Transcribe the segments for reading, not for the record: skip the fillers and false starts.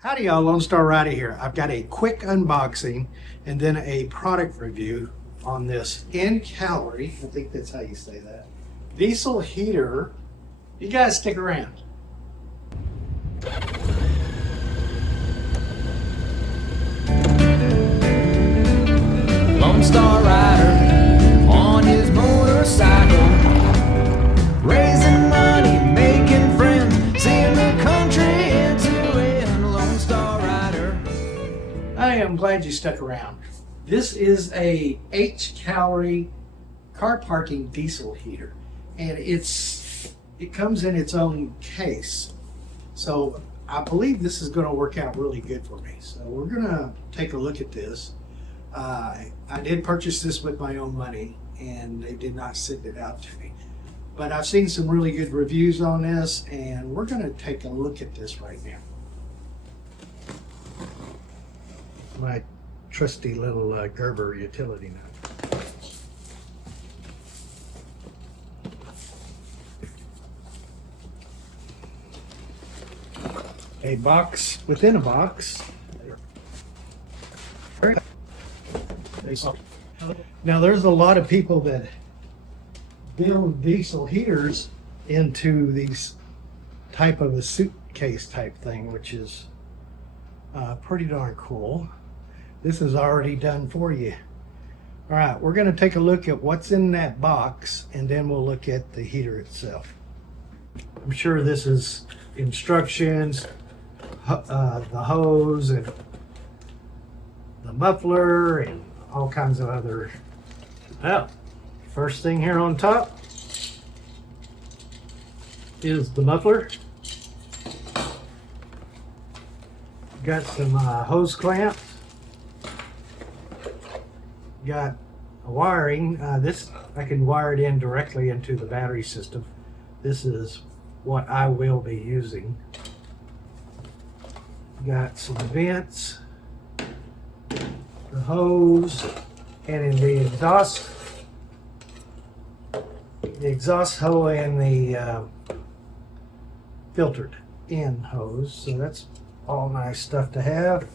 Howdy y'all, Lone Star Rider here. I've got a quick unboxing and then a product review on this HCalory, I think that's how you say that, diesel heater. You guys stick around. Lone Star Rider on his motorcycle, raising money, making friends, seeing the country end to end. Lone Star Rider. I am glad you stuck around. This is a HCalory car parking diesel heater, and it comes in its own case. So I believe this is going to work out really good for me. So we're going to take a look at this. I did purchase this with my own money, and they did not send it out to me. But I've seen some really good reviews on this, and we're going to take a look at this right now. My trusty little Gerber utility knife. A box within a box. Now there's a lot of people that build diesel heaters into these type of a suitcase type thing, which is pretty darn cool. This is already done for you. All right, we're going to take a look at what's in that box, and then we'll look at the heater itself. I'm sure this is instructions, the hose and the muffler and all kinds of other. Well, first thing here on top is the muffler. Got some hose clamps. Got a wiring. This I can wire it in directly into the battery system. This is what I will be using. Got some vents, the hose, and in the exhaust hole and the filtered in hose. So that's all nice stuff to have.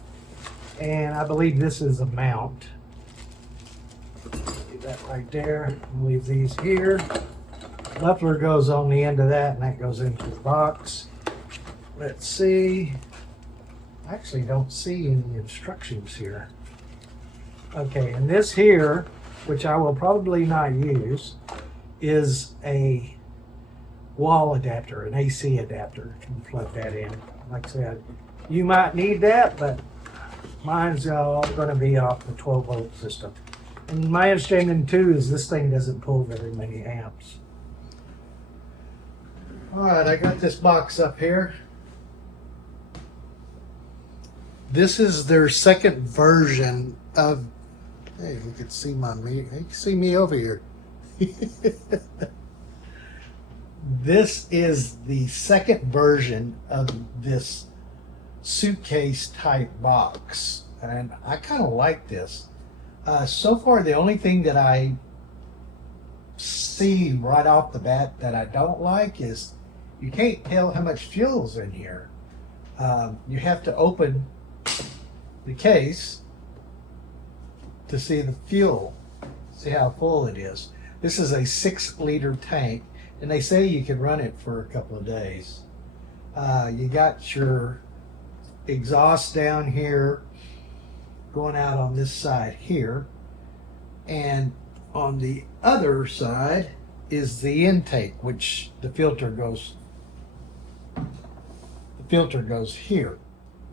And I believe this is a mount. Leave that right there. Leave these here. Muffler goes on the end of that, and that goes into the box. Let's see. I actually don't see any instructions here. Okay, and this here, which I will probably not use, is a wall adapter, an AC adapter. You can plug that in. Like I said, you might need that, but mine's all going to be off the 12-volt system. And my understanding too is this thing doesn't pull very many amps. All right, I got this box up here. This is their second version of. Hey, you can see you can see me over here. This is the second version of this suitcase type box, and I kind of like this. So far, the only thing that I see right off the bat that I don't like is you can't tell how much fuel's in here. You have to open the case to see the fuel, see how full it is. This is a 6-liter tank, and they say you can run it for a couple of days. You got your exhaust down here going out on this side here, and on the other side is the intake, which the filter goes here.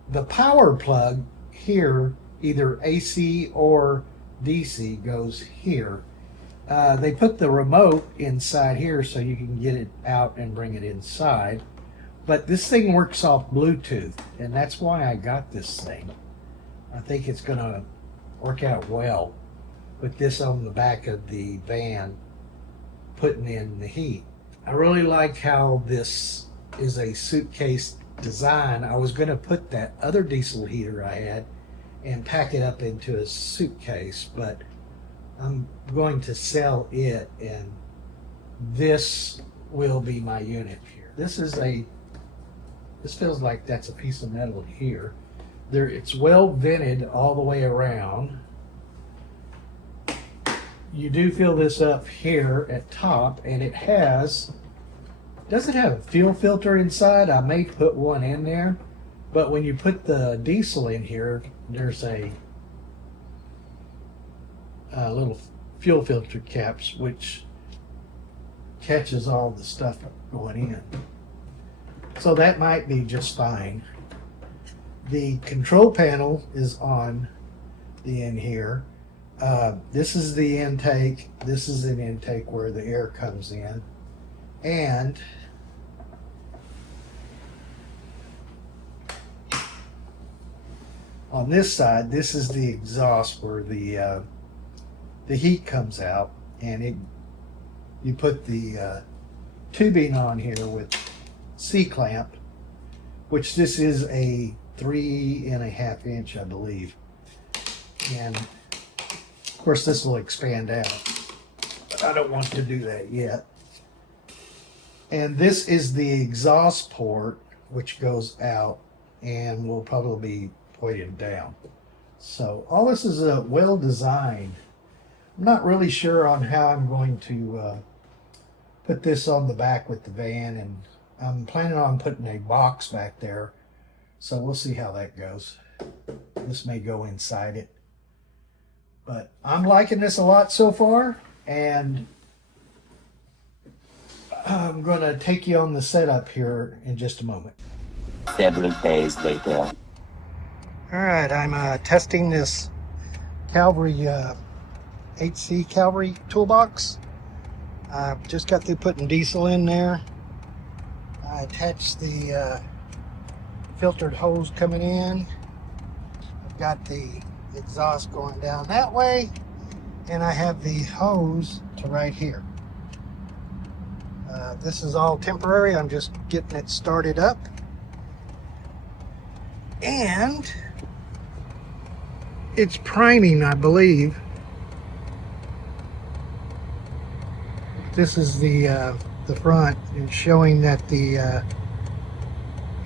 The power plug here, either AC or DC, goes here. They put the remote inside here so you can get it out and bring it inside. But this thing works off Bluetooth, and that's why I got this thing. I think it's going to work out well with this on the back of the van, putting in the heat. I really like how this is a suitcase design. I was going to put that other diesel heater I had and pack it up into a suitcase, but I'm going to sell it, and this will be my unit here. This is a This feels like that's a piece of metal here. There, it's well vented all the way around. You do feel this up here at top, and it has, does it have a fuel filter inside? I may put one in there, but when you put the diesel in here, there's a little fuel filter caps which catches all the stuff going in. So that might be just fine. The control panel is on the end here. This is the intake. This is an intake where the air comes in. And on this side, this is the exhaust where the heat comes out, and you put the tubing on here with C-clamp, which this is a 3.5 inch, I believe. And of course this will expand out, but I don't want to do that yet. And this is the exhaust port, which goes out and will probably be pointed down. So all this is well designed. I'm not really sure on how I'm going to put this on the back with the van, and I'm planning on putting a box back there, so we'll see how that goes. This may go inside it, but I'm liking this a lot so far, and I'm going to take you on the setup here in just a moment. Several days later. All right, I'm testing this HCalory Toolbox. I've just got through putting diesel in there. I attached the filtered hose coming in. I've got the exhaust going down that way, and I have the hose to right here. This is all temporary. I'm just getting it started up. And it's priming, I believe. This is the front, and showing that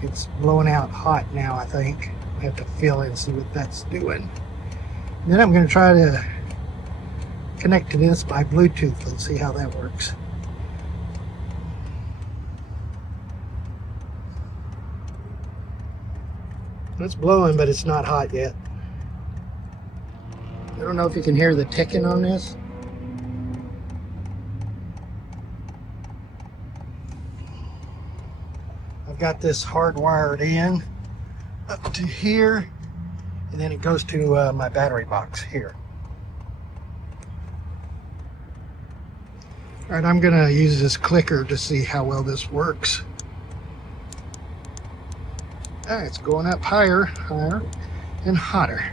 it's blowing out hot now, I think. I have to feel it and see what that's doing. And then I'm going to try to connect to this by Bluetooth and see how that works. It's blowing, but it's not hot yet. I don't know if you can hear the ticking on this. I've got this hardwired in up to here, and then it goes to my battery box here. All right, I'm gonna use this clicker to see how well this works. All right, it's going up higher, and hotter.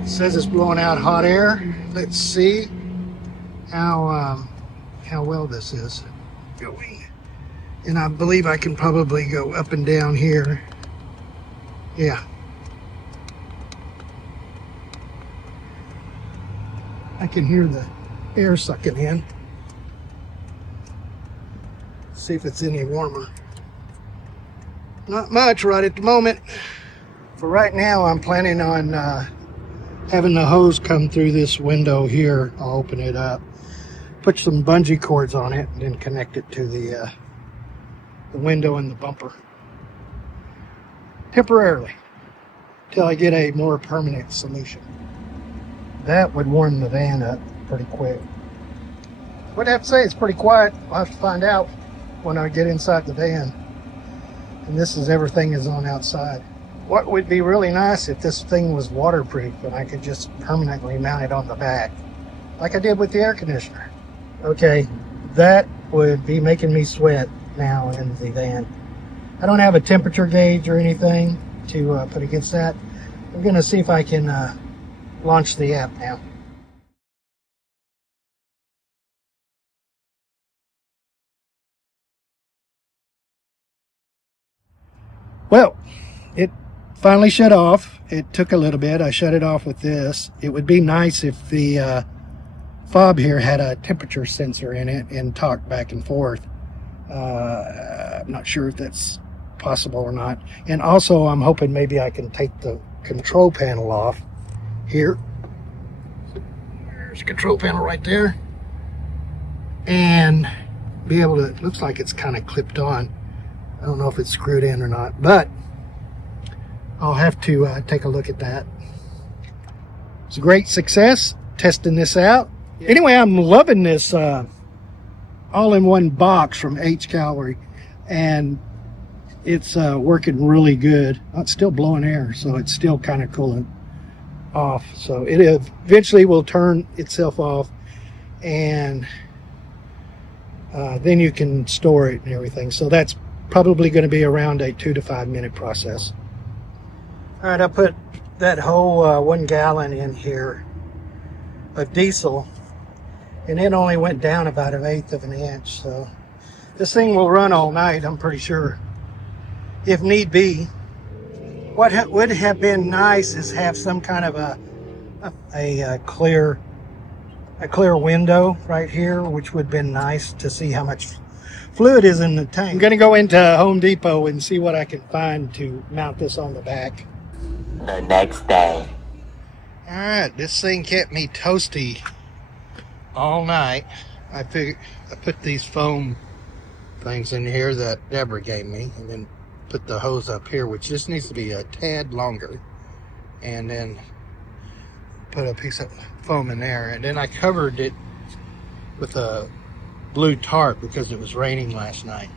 It says it's blowing out hot air. Let's see how well this is going. And I believe I can probably go up and down here. Yeah. I can hear the air sucking in. See if it's any warmer. Not much right at the moment. For right now, I'm planning on having the hose come through this window here. I'll open it up, put some bungee cords on it, and then connect it to the window and the bumper. Temporarily, till I get a more permanent solution. That would warm the van up pretty quick. Would have to say it's pretty quiet. I'll have to find out when I get inside the van. And this is everything is on outside. What would be really nice if this thing was waterproof and I could just permanently mount it on the back, like I did with the air conditioner. Okay, that would be making me sweat now in the van. I don't have a temperature gauge or anything to put against that. I'm gonna see if I can launch the app now. Well, it finally shut off. It took a little bit. I shut it off with this. It would be nice if the fob here had a temperature sensor in it and talked back and forth. I'm not sure if that's possible or not. And also I'm hoping maybe I can take the control panel off here. There's a control panel right there. And be able to, it looks like it's kind of clipped on. I don't know if it's screwed in or not, but I'll have to take a look at that. It's a great success testing this out. Anyway, I'm loving this all-in-one box from HCalory, and it's working really good. It's still blowing air, so it's still kind of cooling off. So it eventually will turn itself off, and then you can store it and everything. So that's probably going to be around a 2 to 5 minute process. All right, I put that whole 1 gallon in here of diesel, and it only went down about 1/8 of an inch. So this thing will run all night, I'm pretty sure, if need be. What would have been nice is have some kind of a clear window right here, which would have been nice to see how much fluid is in the tank. I'm going to go into Home Depot and see what I can find to mount this on the back. The next day. All right, this thing kept me toasty all night. I put these foam things in here that Deborah gave me, and then put the hose up here, which just needs to be a tad longer, and then put a piece of foam in there, and then I covered it with a blue tarp because it was raining last night.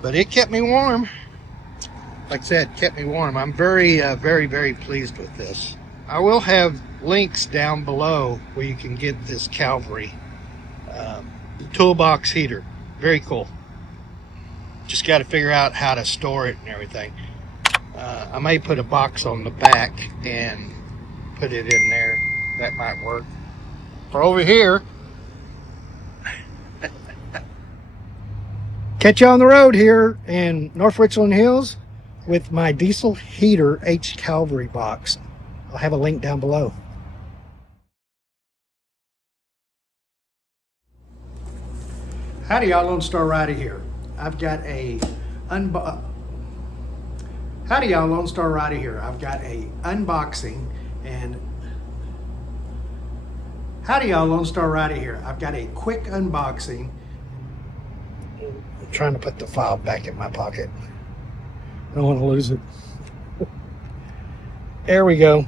But it kept me warm. Like I said, kept me warm. I'm very, very pleased with this. I will have links down below where you can get this Calvary Toolbox heater. Very cool. Just got to figure out how to store it and everything. I may put a box on the back and put it in there. That might work. For over here, catch you on the road here in North Richland Hills with my diesel heater HCalory box. I'll have a link down below. Howdy, y'all. Lone Star Rider here. I've got a Howdy, y'all. Lone Star Rider here. I've got a unboxing and Howdy, y'all. Lone Star Rider here. I've got a quick unboxing. I'm trying to put the file back in my pocket. I don't want to lose it. There we go.